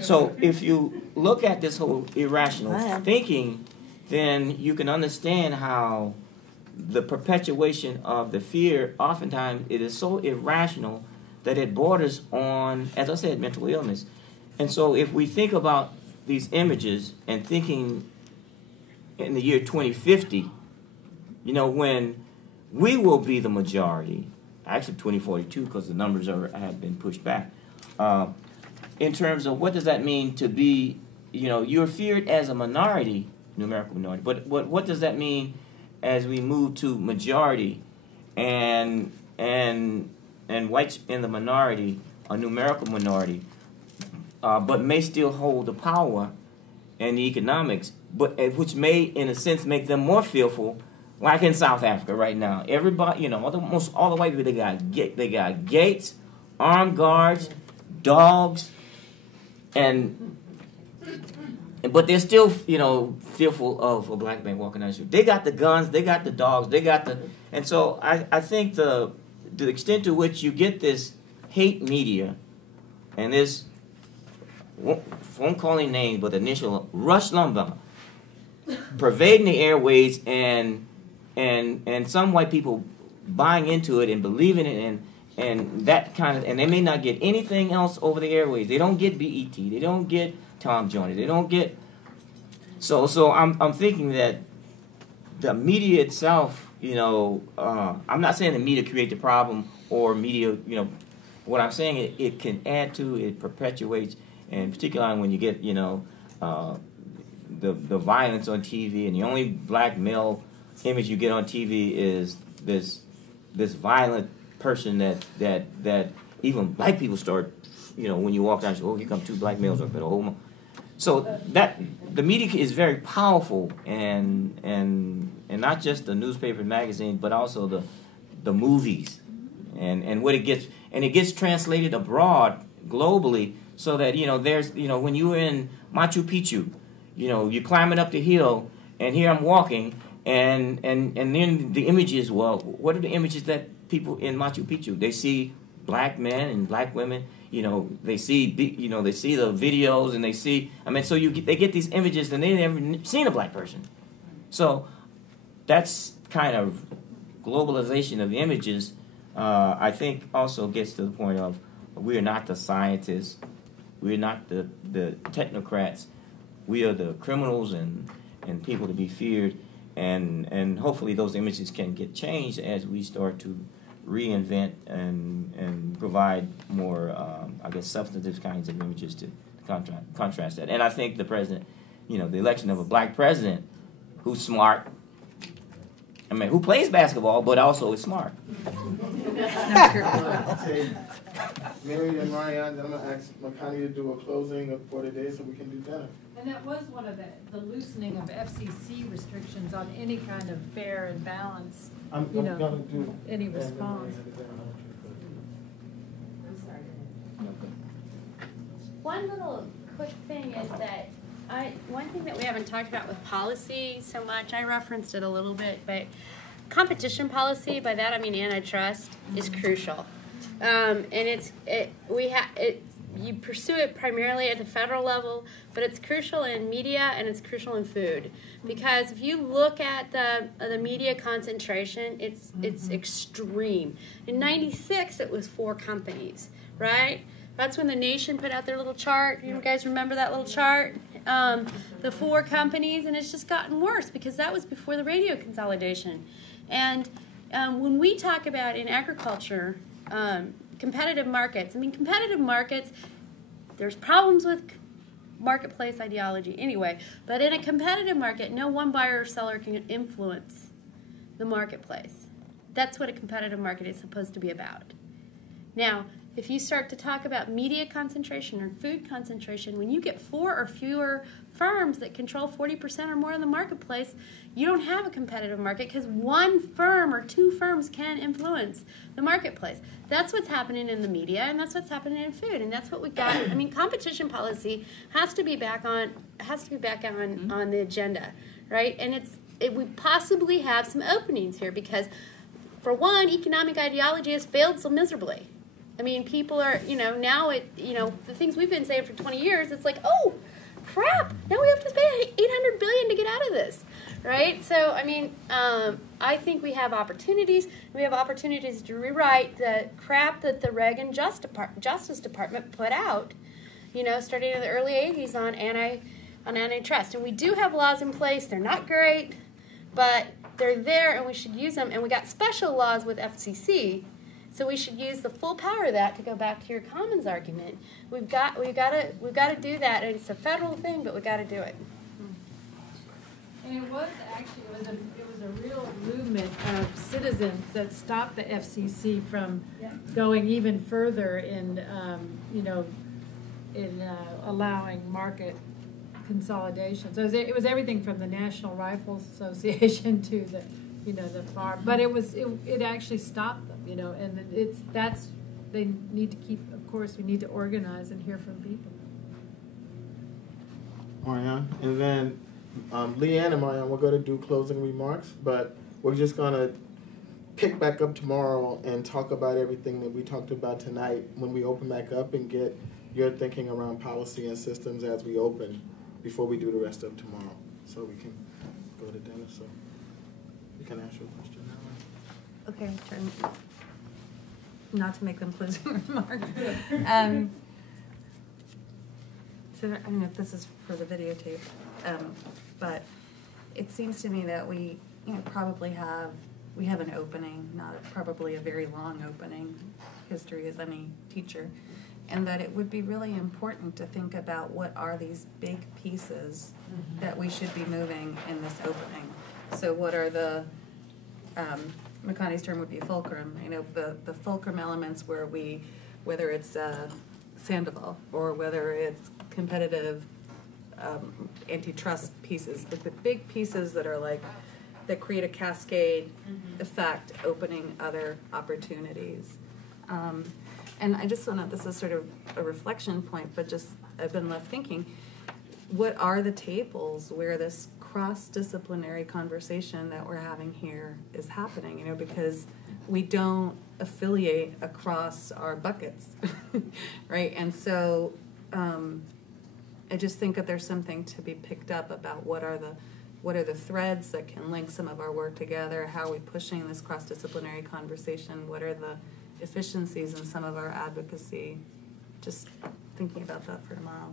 So if you look at this whole irrational thinking, then you can understand how the perpetuation of the fear, oftentimes it is so irrational that it borders on, as I said, mental illness. And so if we think about these images and thinking in the year 2050, you know, when we will be the majority, actually 2042 because the numbers have been pushed back, in terms of what does that mean to be, you know, you're feared as a minority, numerical minority, but what does that mean as we move to majority and whites in the minority, a numerical minority, but may still hold the power and the economics, but which may, in a sense, make them more fearful, like in South Africa right now. Everybody, you know, almost all the white people, they got gates, armed guards, dogs, but they're still, you know, fearful of a black man walking down the street. They got the guns, they got the dogs, they got the, and so I think the extent to which you get this hate media and this, won't call any names, but the initial Rush Limbaugh pervading the airways and some white people buying into it and believing it and that kind of, and they may not get anything else over the airways. They don't get BET, they don't get Tom Joyner, they don't get, so I'm thinking that the media itself, you know, I'm not saying the media create the problem or media, you know, what I'm saying it can add to, it perpetuates, and particularly when you get, you know, the violence on TV, and the only black male image you get on TV is this violent person that even black people start, you know, when you walk down, oh, here come two black males up at a home. So that the media is very powerful, and not just the newspaper and magazine, but also the movies, and what it gets translated abroad globally, so that, you know, there's, you know, when you're in Machu Picchu, you know, you're climbing up the hill, and here I'm walking, and then the images, well, what are the images that people in Machu Picchu, they see black men and black women, you know, they see the videos, and they see, I mean, so they get these images, and they never seen a black person. So that's kind of globalization of the images. I think also gets to the point of, we are not the scientists, we are not the technocrats, we are the criminals and people to be feared, and hopefully those images can get changed as we start to reinvent and provide more, I guess, substantive kinds of images to contrast that. And I think the president, you know, the election of a black president who's smart, I mean, who plays basketball, but also is smart. Mary and Ryan, then I'm going to ask Makani to do a closing for today so we can do dinner. And that was one of the loosening of FCC restrictions on any kind of fair and balance, I'm going to do any response. I'm sorry. One little quick thing is that one thing that we haven't talked about with policy so much, I referenced it a little bit, but competition policy, by that I mean antitrust, is crucial. And you pursue it primarily at the federal level, but it's crucial in media and it's crucial in food, because if you look at the media concentration, it's extreme. In '96, it was 4 companies, right? That's when The Nation put out their little chart. You guys remember that little chart? The 4 companies, and it's just gotten worse because that was before the radio consolidation. And when we talk about in agriculture, competitive markets, I mean, competitive markets, there's problems with marketplace ideology anyway, but in a competitive market, no one buyer or seller can influence the marketplace. That's what a competitive market is supposed to be about. Now, if you start to talk about media concentration or food concentration, when you get 4 or fewer firms that control 40% or more of the marketplace, you don't have a competitive market because 1 firm or 2 firms can influence the marketplace. That's what's happening in the media, and that's what's happening in food, and that's what we got. I mean, competition policy has to be back on the agenda, right? And we possibly have some openings here because, for one, economic ideology has failed so miserably. I mean, people are, now the things we've been saying for 20 years, it's like, oh, crap, now we have to pay $800 billion to get out of this, right? So, I mean, I think we have opportunities. We have opportunities to rewrite the crap that the Reagan Justice Department put out, starting in the early 80s on antitrust. And we do have laws in place. They're not great, but they're there, and we should use them. And we got special laws with FCC. So we should use the full power of that to go back to your commons argument. We've got to do that, and it's a federal thing, but we got to do it. And it was a real movement of citizens that stopped the FCC from going even further in allowing market consolidation. So it was everything from the National Rifle Association to the farm, but it actually stopped them, and they need to keep. Of course, we need to organize and hear from people. Marianne, and then Leanne and Marianne, we're going to do closing remarks, but we're just going to pick back up tomorrow and talk about everything that we talked about tonight when we open back up, and get your thinking around policy and systems as we open before we do the rest of tomorrow, so we can go to dinner. So you can ask your question now. Okay, I'm trying not to make them closing remarks. So I don't know if this is for the videotape, but it seems to me that we probably have an opening, not probably a very long opening, history as any teacher, and that it would be really important to think about what are these big pieces that we should be moving in this opening. So what are the, McConaughey's term would be fulcrum, the fulcrum elements whether it's Sandoval or whether it's competitive antitrust pieces, like the big pieces that create a cascade effect, opening other opportunities. And I just want to, this is sort of a reflection point, but just I've been left thinking, what are the tables where this cross-disciplinary conversation that we're having here is happening, because we don't affiliate across our buckets, right? And so I just think that there's something to be picked up about what are the threads that can link some of our work together, how are we pushing this cross-disciplinary conversation, what are the efficiencies in some of our advocacy, just thinking about that for tomorrow.